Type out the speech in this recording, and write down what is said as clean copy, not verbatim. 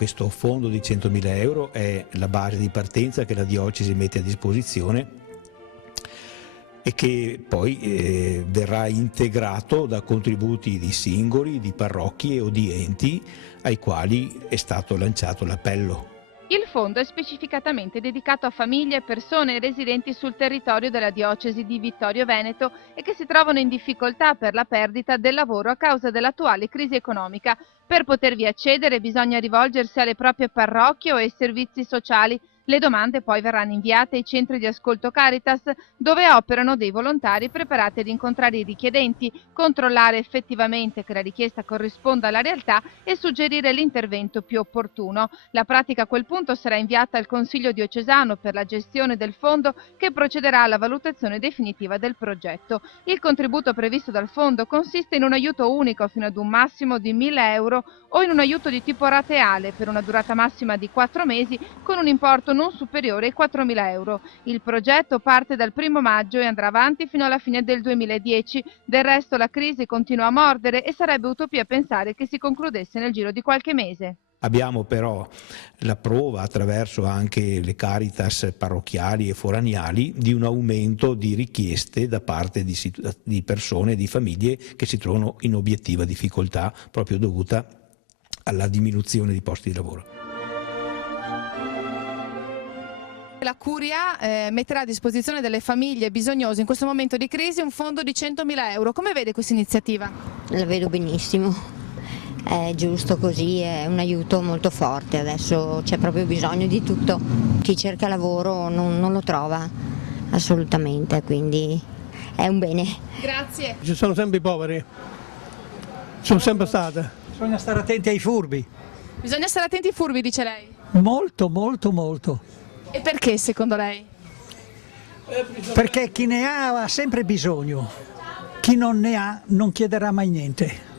questo fondo di 100.000 euro è la base di partenza che la diocesi mette a disposizione e che poi verrà integrato da contributi di singoli, di parrocchie o di enti ai quali è stato lanciato l'appello. Il fondo è specificatamente dedicato a famiglie e persone residenti sul territorio della diocesi di Vittorio Veneto e che si trovano in difficoltà per la perdita del lavoro a causa dell'attuale crisi economica. Per potervi accedere bisogna rivolgersi alle proprie parrocchie o ai servizi sociali. Le domande poi verranno inviate ai centri di ascolto Caritas, dove operano dei volontari preparati ad incontrare i richiedenti, controllare effettivamente che la richiesta corrisponda alla realtà e suggerire l'intervento più opportuno. La pratica a quel punto sarà inviata al Consiglio diocesano per la gestione del fondo, che procederà alla valutazione definitiva del progetto. Il contributo previsto dal fondo consiste in un aiuto unico fino ad un massimo di 1.000 euro o in un aiuto di tipo rateale per una durata massima di 4 mesi con un importo non superiore ai 4.000 euro. Il progetto parte dal 1° maggio e andrà avanti fino alla fine del 2010. Del resto la crisi continua a mordere e sarebbe utopia pensare che si concludesse nel giro di qualche mese. Abbiamo però la prova, attraverso anche le Caritas parrocchiali e foraniali, di un aumento di richieste da parte di persone, di famiglie che si trovano in obiettiva difficoltà proprio dovuta alla diminuzione di posti di lavoro. La Curia metterà a disposizione delle famiglie bisognose in questo momento di crisi un fondo di 100.000 euro. Come vede questa iniziativa? La vedo benissimo, è giusto così, è un aiuto molto forte, adesso c'è proprio bisogno di tutto. Chi cerca lavoro non lo trova assolutamente, quindi è un bene. Grazie. Ci sono sempre i poveri, sono sempre state. Bisogna stare attenti ai furbi. Bisogna stare attenti ai furbi, dice lei. Molto, molto, molto. E perché secondo lei? Perché chi ne ha sempre bisogno, chi non ne ha non chiederà mai niente.